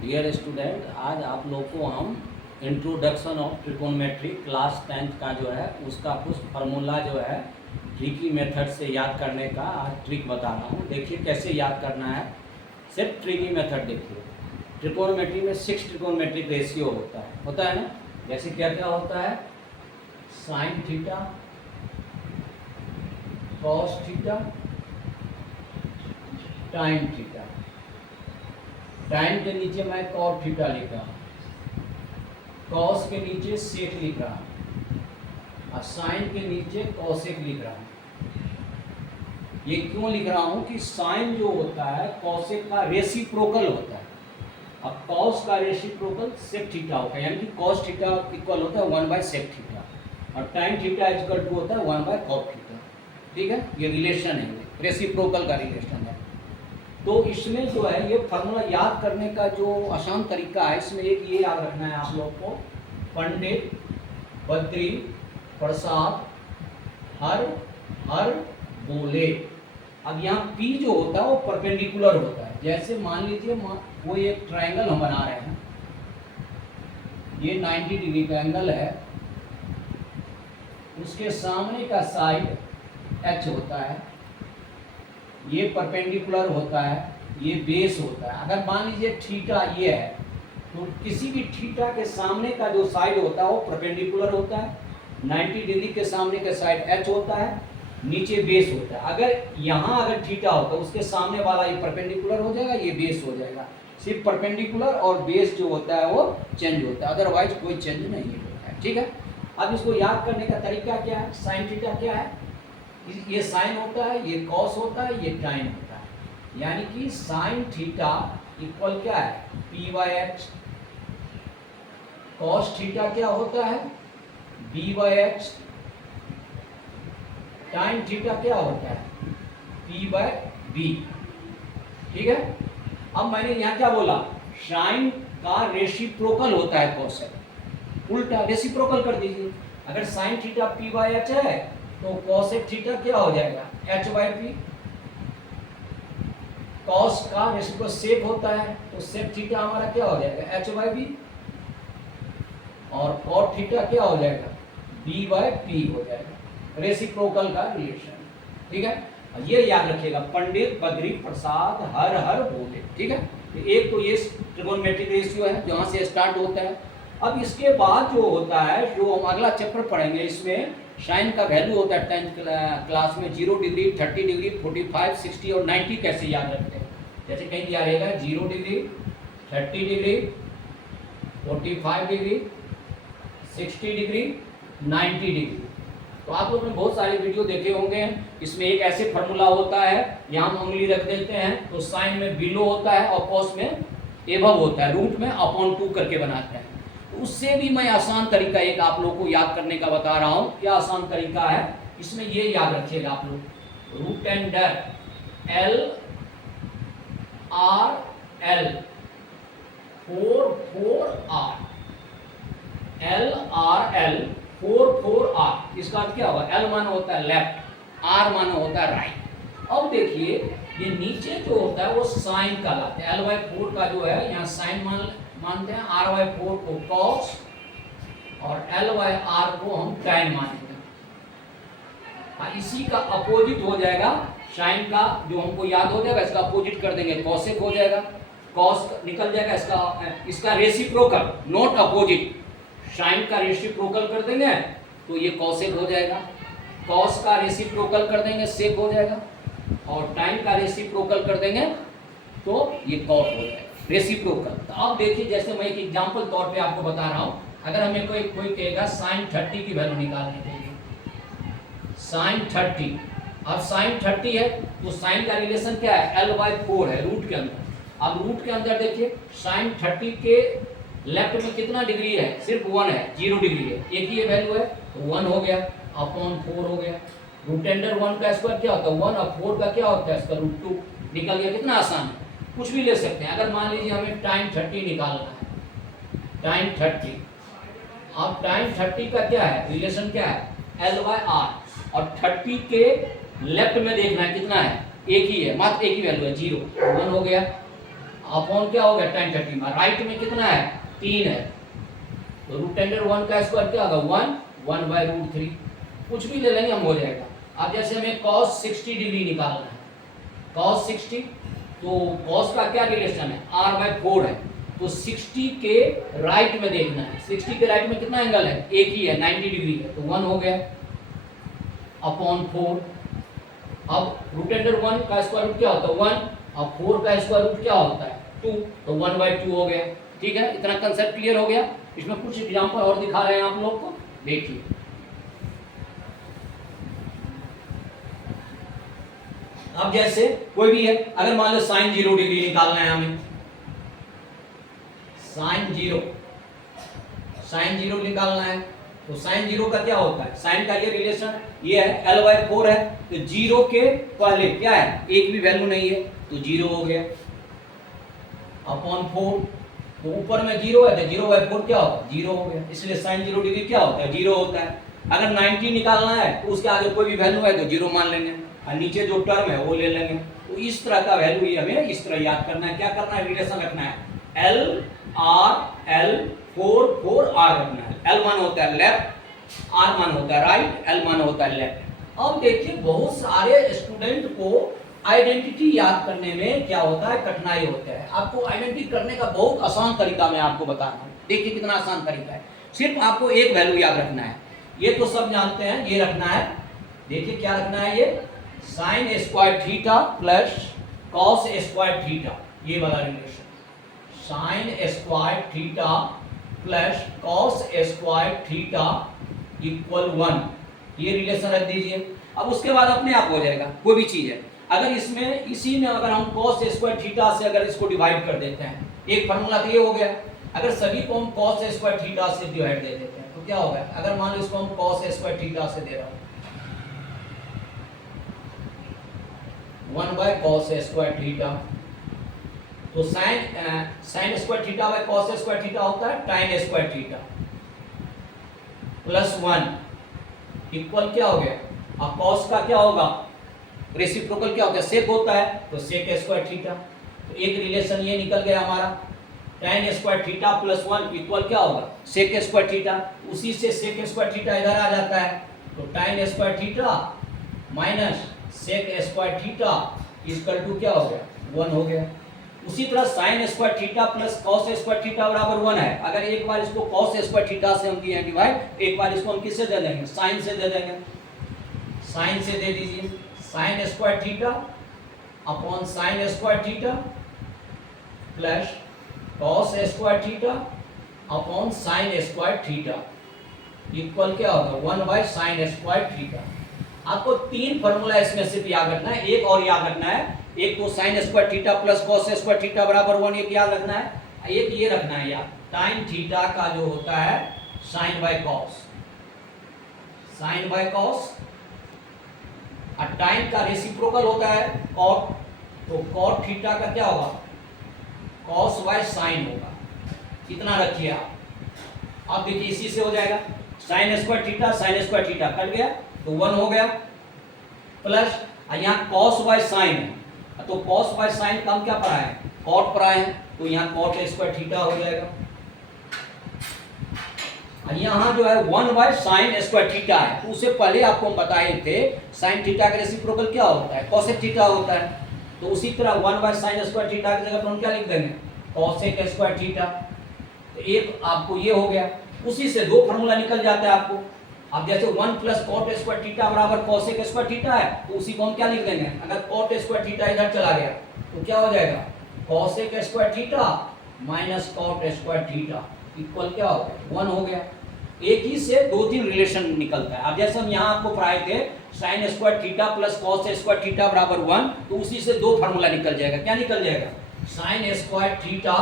Dear student, आज आप लोग को हम introduction of trigonometry class 10th का जो है उसका कुछ फार्मूला जो है ट्रिकी मेथड से याद करने का आज ट्रिक बता रहा हूँ। देखिए कैसे याद करना है। सिर्फ ट्रिकी मेथड देखिए। ट्रिकोनोमेट्री में 6 ट्रिकोनोमेट्रिक रेशियो होता है ना। जैसे क्या क्या होता है, साइन थीटा, कॉस थीटा, टाइन थीटा। टाइन के नीचे मैं कॉट थीटा लिख रहा हूँ, कॉस के नीचे सेक लिख रहा हूँ और साइन के नीचे कॉसेक लिख रहा हूँ। ये क्यों लिख रहा हूँ कि साइन जो होता है कॉसेक का रेसिप्रोकल होता है। अब कॉस का रेसिप्रोकल सेक थीटा होता है, यानी कि कॉस थीटा इक्वल होता है 1/सेक थीटा और टाइन थीटा इक्वल टू होता है 1/कॉट थीटा। ठीक है, ये रिलेशन है, रेसिप्रोकल का रिलेशन है। तो इसमें जो है ये फार्मूला याद करने का जो आसान तरीका है, इसमें एक ये याद रखना है आप लोग को, पंडित बद्री प्रसाद हर हर बोले। अब यहाँ P जो होता है वो परपेंडिकुलर होता है। जैसे मान लीजिए वो एक ट्रायंगल हम बना रहे हैं, ये 90 डिग्री का एंगल है, उसके सामने का साइड H होता है, ये परपेंडिकुलर होता है, ये बेस होता है। अगर मान लीजिए थीटा ये है तो किसी भी थीटा के सामने का जो साइड होता है वो परपेंडिकुलर होता है। 90 डिग्री के सामने का साइड H होता है, नीचे बेस होता है। अगर यहाँ अगर थीटा होता है उसके सामने वाला ये परपेंडिकुलर हो जाएगा, ये बेस हो जाएगा। सिर्फ परपेंडिकुलर और बेस जो होता है वो चेंज होता है, अदरवाइज कोई चेंज नहीं होता है। ठीक है, अब इसको याद करने का तरीका क्या है। साइन थीटा क्या है, ये साइन होता है, ये कॉस होता है, ये टाइन होता है। यानी कि साइन थीटा इक्वल क्या है, P/H। कॉस थीटा क्या होता है, B/H। टाइन थीटा क्या होता है, P/B। ठीक है, अब मैंने यहाँ क्या बोला, साइन का रेसिप्रोकल होता है कॉसेक, उल्टा रेसिप्रोकल कर दीजिए। अगर साइन थीटा P/H है तो कॉसेक थीटा क्या हो जाएगा, H/P। कॉस का रेसिप्रोकल सेक होता है तो सेक थीटा हमारा क्या हो जाएगा, H/B। और कॉट थीटा क्या हो जाएगा, B/P हो जाएगा। रेसिप्रोकल का रिलेशन। ठीक है, ये याद रखिएगा, पंडित बद्री प्रसाद हर हर बोले। ठीक है, एक तो ये ट्रिगोनोमेट्रिक रेशियो है जहाँ से स्टार्ट होता है। अब इसके बाद जो होता है, जो हम अगला चैप्टर पढ़ेंगे, इसमें साइन का वैल्यू होता है 10th क्लास में 0 डिग्री, 30 डिग्री, 45, 60 और 90 कैसे याद रखते हैं। जैसे कहीं दिया रहेगा 0 degree, 30 degree, 45 degree, 60 degree, 90 degree. तो आप लोगों ने बहुत सारे वीडियो देखे होंगे। इसमें एक ऐसे फार्मूला होता है, यहाँ हम उंगली रख देते हैं तो साइन में बिलो होता है और कॉस में एबव होता है, रूट में अपॉन 2 करके बनाते हैं। तो उससे भी मैं आसान तरीका एक आप लोग को याद करने का बता रहा हूँ। क्या आसान तरीका है, इसमें ये याद रखिएगा आप लोग, root under L R L 4/4R, L R L 4/4R। इसका अर्थ क्या होगा, L माना होता है लेफ्ट, R माना होता है राइट। अब देखिए ये नीचे जो होता है वो साइन कहलाता है। L/4 का जो है यहाँ साइन मानते हैं, R/4 को कॉस और L/R को हम टाइन मानेंगे। इसी का अपोजिट हो जाएगा साइन का, जो हमको याद हो जाएगा इसका अपोजिट कर देंगे, कॉसेक हो जाएगा। कॉस निकल जाएगा, इसका रेसिप्रोकल नॉट अपोजिट, साइन का रेसिप्रोकल कर देंगे तो ये कॉसेक हो जाएगा। कॉस का रेसिप्रोकल कर देंगे सेक हो जाएगा, और टाइन का रेसिप्रोकल कर देंगे तो ये कॉट हो जाएगा, रेसिप्रोकल। तो अब देखिए, जैसे मैं एक एग्जांपल तौर पे आपको बता रहा हूँ। अगर हमें कोई कहेगा साइन 30 की वैल्यू निकालने के लिए, साइन 30। अब साइन 30 है तो साइन का रिलेशन क्या है, L/4 है रूट के अंदर। अब रूट के अंदर देखिए साइन 30 के लेफ्ट में कितना डिग्री है, सिर्फ 1 है, 0 डिग्री है, एक ही वैल्यू है तो 1 हो गया, अपॉन 4 हो गया। रूट अंडर 1 का स्क्वायर क्या होता है 1, और 4 का क्या होता है इसका रूट 2। निकल गया, कितना आसान है, कुछ भी ले सकते हैं। अगर मान लीजिए हमें टाइम 30 निकालना है, टाइम 30, अब टाइम 30 का क्या है रिलेशन, क्या है L/R, और 30 के लेफ्ट में देखना है कितना है, एक ही है, मात्र एक ही वैल्यू है, 0, 1 हो गया। अपॉन क्या हो गया tan 30 में, राइट में कितना है 3 है, तो रूट अंडर 1 का स्क्वायर क्या होगा 1/√3, कुछ भी ले लेंगे हम हो जाएगा। अब जैसे हमें cos 60 डिग्री निकालना है, cos 60, तो cos का क्या रिलेशन है r/4 है, तो 60 के राइट में देखना है, 60 के राइट में कितना एंगल है एक ही है 90 डिग्री है, तो 1 हो गया अपॉन 4। अब रूट अंडर 1 का स्क्वायर रूट क्या होता है 1, अब 4 का स्क्वायर रूट क्या होता है 2, तो 1/2 हो गया। ठीक है, इतना कंसेप्ट क्लियर हो गया। इसमें कुछ एग्जांपल और दिखा रहे हैं आप लोग को, देखिए। अब जैसे कोई भी है, अगर मान लो sin 0 डिग्री निकालना है हमें, sin 0 निकालना है, तो sin 0 का क्या होता है, sin का ये रिलेशन ये है L/4 है, तो 0 के पहले क्या है एक भी वैल्यू नहीं है, तो 0 हो गया अपॉन 4, तो ऊपर में 0 है तो 0/4 क्या होगा 0 हो गया, इसलिए sin 0 डिग्री क्या होता है 0 होता है। अगर 90 निकालना है तो उसके आगे कोई भी वैल्यू है तो 0 मान लेंगे, और नीचे जो टर्म है वो ले लेंगे। तो इस तरह का वैल्यू ही हमें इस तरह याद करना है, क्या करना है रिलेशन रखना है L/4 रखना है। L मान होता है लेफ्ट, R मान होता है राइट, L मान होता है लेफ्ट। अब देखिए बहुत सारे स्टूडेंट को आइडेंटिटी याद करने में क्या होता है कठिनाई होता है। आपको आइडेंटिटी करने का बहुत आसान तरीका मैं आपको बता रहा हूँ, देखिए कितना आसान तरीका है। सिर्फ आपको एक वैल्यू याद रखना है, ये तो सब जानते हैं, ये रखना है, देखिए क्या रखना है, ये sin square theta plus cos square theta, ये वाला relation, sin square theta plus cos square theta equal 1, ये रिलेशन रख दीजिए। अब उसके बाद अपने आप हो जाएगा, कोई भी चीज है अगर इसमें इसी में अगर हम cos स्क्वायर थीटा से अगर इसको डिवाइड कर देते हैं, एक फार्मूला तो ये हो गया। अगर सभी को हम cos स्क्वायर थीटा से डिवाइड दे देते हैं तो क्या होगा, अगर मान लो इसको हम cos स्क्वायर थीटा से दे रहा हूं 1/cos स्क्वायर थीटा, तो sin square theta by cos square theta होता है tan square theta plus 1 equal क्या हो गया, अब cos का क्या होगा रेसिप्रोकल क्या होता है सेक होता है, तो sec स्क्वायर थीटा, तो एक रिलेशन ये निकल गया हमारा tan square theta plus 1 equal क्या होगा sec स्क्वायर थीटा, उसी से sec स्क्वायर थीटा इधर आ जाता है, तो tan square theta minus sec square theta equal to क्या हो गया 1 हो गया। उसी तरह sin square theta plus cos square theta बराबर 1 है, अगर एक बार इसको cos स्क्वायर थीटा से हम दिए डिवाइड, एक बार इसको हम किससे दे देंगे sin से दे देंगे, sin से दे दीजिए, sin square theta upon sin square theta plus cos square theta upon sin square theta equal क्या होगा 1/sin स्क्वायर थीटा। आपको तीन फॉर्मूला इसमें सिर्फ याद रखना है, एक और याद रखना है, एक तो sin square theta plus cos square theta बराबर 1 एक याद रखना है, एक ये रखना है यार tan थीटा का जो होता है sin by cos, sin by cos, और tan का रेसिप्रोकल होता है cot, तो cot थीटा का क्या होगा cos बाय sin होगा, इतना रखिए आप। अब देखिए इसी से हो जाएगा sin स्क्वायर थीटा कट गया तो 1 हो गया, प्लस यहाँ cos बाय sin है, तो cos बाय sin का हम क्या पढ़ा है cot पढ़ा है, तो यहाँ cot स्क्वायर थीटा हो जाएगा, यहाँ जो है 1/sin स्क्वायर थीटा है, तो उससे पहले आपको हम बताए थे sin थीटा का रेसिप्रोकल क्या होता है cosec थीटा होता है, तो उसी तरह 1/sin स्क्वायर थीटा की जगह पर हम क्या लिख देंगे cosec स्क्वायर थीटा, तो एक आपको ये हो गया, उसी से दो फार्मूला निकल जाता है आपको। अब जैसे 1 प्लस cot स्क्वायर थीटा बराबर cosec स्क्वायर थीटा है, तो उसी को हम क्या लिख देंगे, अगर cot स्क्वायर थीटा इधर चला गया तो क्या हो जाएगा cosec square theta minus cot square theta equal क्या हो गया 1 हो गया। एक ही से दो तीन रिलेशन निकलता है। अब जैसे हम यहाँ आपको पढ़ाए थे sin square theta plus cos square theta बराबर 1, तो उसी से दो फार्मूला निकल जाएगा, क्या निकल जाएगा sin स्क्वायर थीटा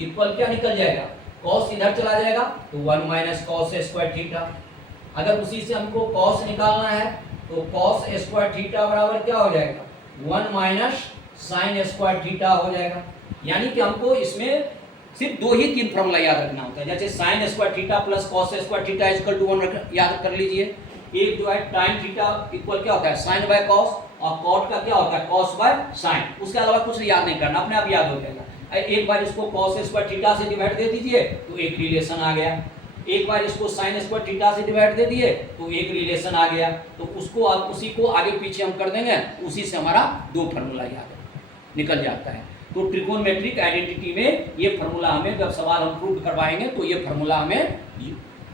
इक्वल क्या निकल जाएगा cos इधर चला जाएगा तो 1 माइनस cos स्क्वायर थीटा। अगर उसी से हमको cos निकालना है तो cos स्क्वायर थीटा बराबर क्या हो जाएगा 1 माइनस sin स्क्वायर थीटा हो जाएगा। यानी कि हमको इसमें सिर्फ दो ही तीन फॉर्मूला याद रखना होता है, जैसे sin square theta plus cos square theta equal to 1 याद कर लीजिए। एक जो है tan थीटा इक्वल क्या होता है sin बाय cos, और cot का क्या होता है cos बाय sin, उसके अलावा कुछ याद नहीं करना, अपने आप याद हो जाएगा। एक बार इसको cos स्क्वायर थीटा से डिवाइड दे दीजिए तो एक रिलेशन आ गया, एक बार इसको sin स्क्वायर थीटा से डिवाइड दे दिए तो एक रिलेशन आ गया। तो उसको उसी को आगे पीछे हम कर देंगे, उसी से हमारा दो फार्मूला याद निकल जाता है। तो ट्रिगोनोमेट्रिक आइडेंटिटी में ये फार्मूला हमें जब सवाल हम प्रूव करवाएंगे तो ये फार्मूला हमें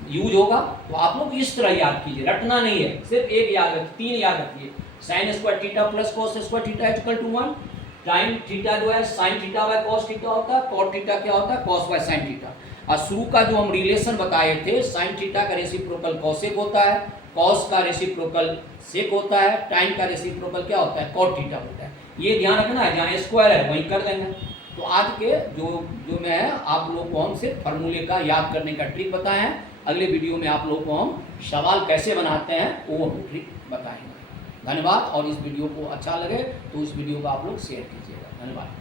यूज होगा। तो आप लोग इस तरह याद कीजिए, रटना नहीं है, सिर्फ एक याद रखिए, तीन याद रखिए। sin square theta plus cos square theta equal to 1, time theta जो है sin theta by cos theta होता है, cot थीटा क्या होता है cos बाय sin थीटा। और शुरू का जो हम रिलेशन बताए थे, sin थीटा का रेसिप्रोकल cosec होता है, cos का रेसिप्रोकल sec होता है, टाइम का रेसिप्रोकल क्या होता है cot थीटा होता है। ये ध्यान रखना है, जहाँ स्क्वायर है वहीं कर देंगे। तो आज के जो मैं आप लोग को हम सिर्फ फार्मूले का याद करने का ट्रिक बताए हैं। अगले वीडियो में आप लोग को हम सवाल कैसे बनाते हैं वो हम ट्रिक बताएंगे। धन्यवाद। और इस वीडियो को अच्छा लगे तो इस वीडियो को आप लोग शेयर कीजिएगा। धन्यवाद।